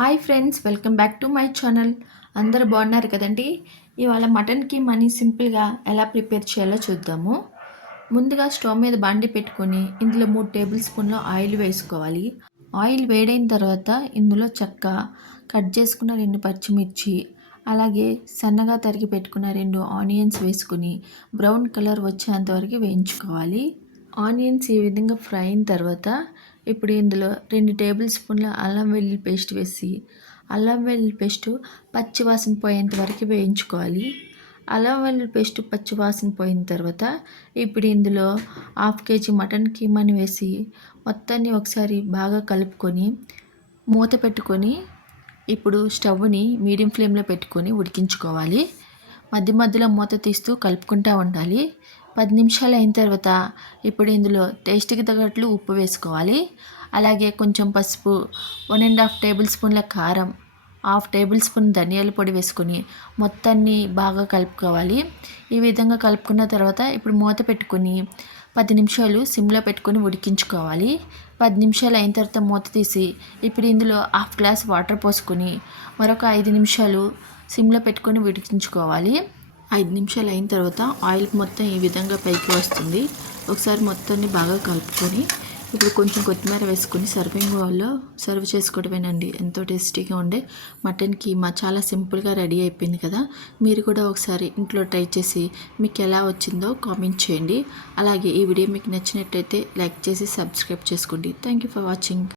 Hi friends, welcome back to my channel. అందరూ బాగున్నారు కదండి. ఇవాళ మటన్కి మనీ సింపుల్గా ఎలా ప్రిపేర్ చేయాలో చూద్దాము. ముందుగా స్టవ్ మీద బాండి పెట్టుకొని ఇందులో 3 టేబుల్ స్పూన్ల ఆయిల్ వేసుకోవాలి. ఆయిల్ వేడైన తర్వాత ఇందులో కట్ చేసుకున్న 2 పచ్చిమిర్చి, అలాగే సన్నగా తరిగి పెట్టుకున్న 2 ఆనియన్స్ వేసుకుని బ్రౌన్ కలర్ వచ్చేంత వరకు వేయించుకోవాలి. ఆనియన్స్ ఈ విధంగా ఫ్రై అయిన తర్వాత ఇప్పుడు ఇందులో 2 టేబుల్ స్పూన్ల అల్లం వెల్లుల్లి పేస్ట్ వేసి అల్లం వెల్లుల్లి పేస్ట్ పచ్చివాసన పోయేంత వరకు వేయించుకోవాలి. అల్లం వెల్లుల్లి పేస్ట్ పచ్చివాసన పోయిన తర్వాత ఇప్పుడు ఇందులో 1/2 కేజీ మటన్ కీమాని వేసి మొత్తాన్ని ఒకసారి బాగా కలుపుకొని మూత పెట్టుకొని ఇప్పుడు స్టవ్ని మీడియం ఫ్లేమ్లో పెట్టుకొని ఉడికించుకోవాలి. మధ్య మధ్యలో మూత తీస్తూ కలుపుకుంటూ ఉండాలి. 10 నిమిషాలు అయిన తర్వాత ఇప్పుడు ఇందులో టేస్ట్కి తగ్గట్లు ఉప్పు వేసుకోవాలి. అలాగే కొంచెం పసుపు, 1.5 టేబుల్ స్పూన్ల కారం, 1/2 టేబుల్ స్పూన్ ధనియాల పొడి వేసుకొని మొత్తాన్ని బాగా కలుపుకోవాలి. ఈ విధంగా కలుపుకున్న తర్వాత ఇప్పుడు మూత పెట్టుకొని 10 నిమిషాలు సిమ్లో పెట్టుకొని ఉడికించుకోవాలి. 10 నిమిషాలు అయిన తర్వాత మూత తీసి ఇప్పుడు ఇందులో 1/2 గ్లాస్ వాటర్ పోసుకొని మరొక 5 నిమిషాలు సిమ్లో పెట్టుకొని ఉడికించుకోవాలి. 5 నిమిషాలు అయిన తర్వాత ఆయిల్ మొత్తం ఈ విధంగా పైకి వస్తుంది. ఒకసారి మొత్తాన్ని బాగా కలుపుకొని ఇప్పుడు కొంచెం కొత్తిమీర వేసుకొని సర్వింగ్ బౌల్లో సర్వ్ చేసుకోవడమేనండి. ఎంతో టేస్టీగా ఉండే మటన్ కీమా చాలా సింపుల్గా రెడీ అయిపోయింది కదా. మీరు కూడా ఒకసారి ఇంట్లో ట్రై చేసి మీకు ఎలా వచ్చిందో కామెంట్ చేయండి. అలాగే ఈ వీడియో మీకు నచ్చినట్టయితే లైక్ చేసి సబ్స్క్రైబ్ చేసుకోండి. Thank you for watching.